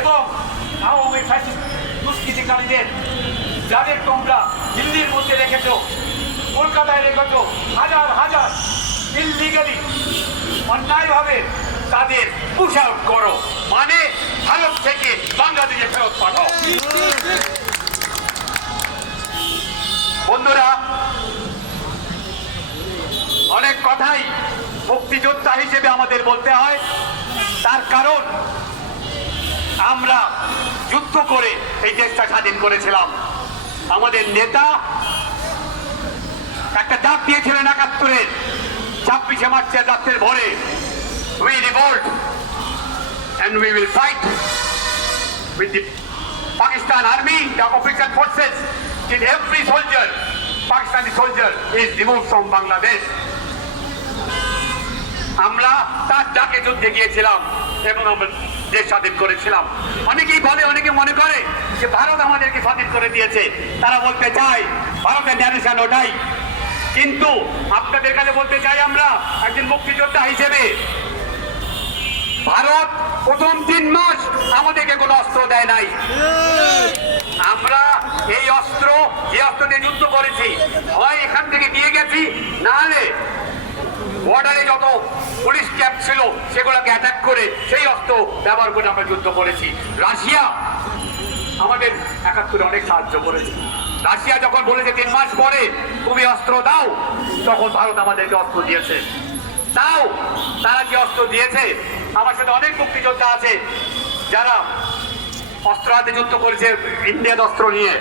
এবং আওয়ামী ফ্যাসিস্ট দুষ্কৃতিকারীদের যাদের তোমরা দিল্লির মধ্যে রেখেছ, কলকাতায় রেখেছ, হাজার হাজার ইললিগালি অন্যায়ভাবে তাদের পুশ আউট করো, মানে ভারত থেকে বাংলাদেশে ফেরত পাঠাও। বন্ধুরা, অনেক কথাই মুক্তিযোদ্ধা হিসেবে আমাদের বলতে হয়, তার কারণ আমরা যুদ্ধ করে এই দেশটা স্বাধীন করেছিলাম। আমাদের নেতা একটা ডাক দিয়েছিলেন ৭১-এর ২৬শে মার্চের রাত্রের ভোরে, we revolt and we will fight with the Pakistan army, the official forces, till every soldier, Pakistani soldier is removed from Bangladesh. আমরা তার ডাকে যুদ্ধে গিয়েছিলাম এবং আমরা দেশ স্বাধীন করেছিলাম। অনেকেই বলে, অনেকে মনে করে যে ভারত আমাদেরকে স্বাধীন করে দিয়েছে, তারা বলতে চায় ভারতের ন্যাশনাল ওটাই। কিন্তু আপনাদের কাছে বলতে চাই, আমরা একজন মুক্তিযোদ্ধা হিসেবে, ভারত প্রথম ৩ মাস আমাদেরকে কোনো অস্ত্র দেয় নাই। আমরা এই অস্ত্র, যে অস্ত্র দিয়ে যুদ্ধ করেছি, হয় এখান থেকে নিয়ে গেছি, না হলে বর্ডারে যত পুলিশ ক্যাম্প ছিল সেগুলোকে অ্যাটাক করে সেই অস্ত্র ব্যবহার করে আমরা যুদ্ধ করেছি। রাশিয়া আমাদের ৭১-এ অনেক সাহায্য করেছে। রাশিয়া যখন বলেছে ৩ মাস পরে তুমি অস্ত্র দাও, তখন ভারত আমাদেরকে অস্ত্র দিয়েছে। তাও তারা যে অস্ত্র দিয়েছে, আমার সাথে অনেক মুক্তিযোদ্ধা আছে যারা অস্ত্র হাতে যুদ্ধ করেছে ইন্ডিয়ান অস্ত্র নিয়ে।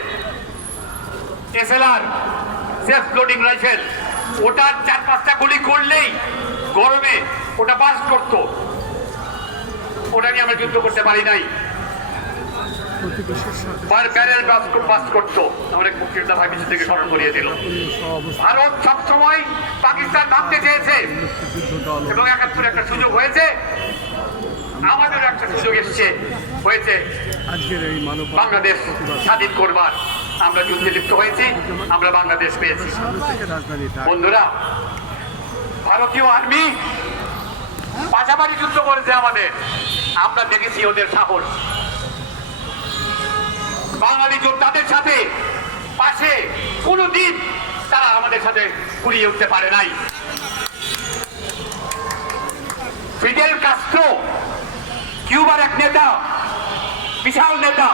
SLR, সেলফ লোডিং রাইফেল, ওটার ৪-৫টা গুলি করলেই গরমে ওটা বাস্ট করতো। ওটা নিয়ে আমরা যুদ্ধ করতে পারি নাই, ব্যারেল বাস্ট করতো। আমরা মুক্তিযোদ্ধা ভাই পিছন থেকে স্মরণ করিয়ে দিল। ভারত সবসময় পাকিস্তান ভাবতে চেয়েছে এবং ৭১ একটা সুযোগ হয়েছে, আমাদেরও একটা সুযোগ এসছে, হয়েছে বাংলাদেশ স্বাধীন করবার। আমরা যুদ্ধে লিপ্ত হয়েছি, আমরা বাংলাদেশ পেয়েছি। বন্ধুরা, ভারতীয় আর্মি পাশাপাশি যুদ্ধ করেছে আমাদের, আমরা দেখেছি ওদের সাহস। বাঙালি যোদ্ধাদের সাথে পাশে কোনোদিন তারা আমাদের সাথে কুড়িয়ে উঠতে পারে নাই। ফিদেল কাস্ট্রো, কিউবার এক নেতা, বিশাল নেতা,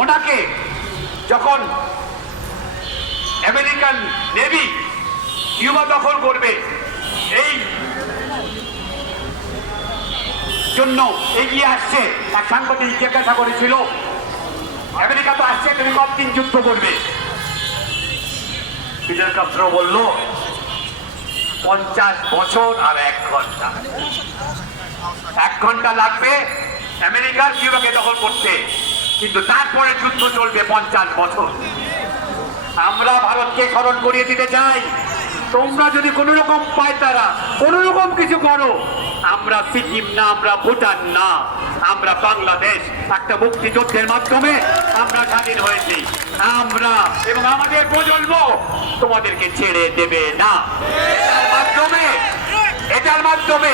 ওনাকে যখন আমেরিকান নেভি কিউবা দখল করবে, এই জন্য এগিয়ে আসছে, এক সাংবাদিক জিজ্ঞাসা করেছিল আমেরিকা তো আসছে, তুমি কতদিন যুদ্ধ করবে? ফিদেল কাস্ট্রো বলল ৫০ বছর আর ১ ঘন্টা। ১ ঘন্টা লাগবে আমেরিকার কিউবাকে দখল করতে, কিন্তু তারপরে যুদ্ধ চলবে ৫০ বছর। আমরা ভারতকে স্মরণ করিয়ে দিতে চাই, তোমরা যদি কোন রকম পায়তারা, কোন রকম কিছু করো, আমরা সিকিম না, আমরা ভুটান না, আমরা বাংলাদেশ। একটা মুক্তিযুদ্ধের মাধ্যমে আমরা স্বাধীন হয়েছি। আমরা এবং আমাদের প্রজন্ম তোমাদেরকে ছেড়ে দেবে না। এটার মাধ্যমে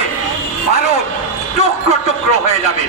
ভারত টুকরো টুকরো হয়ে যাবে।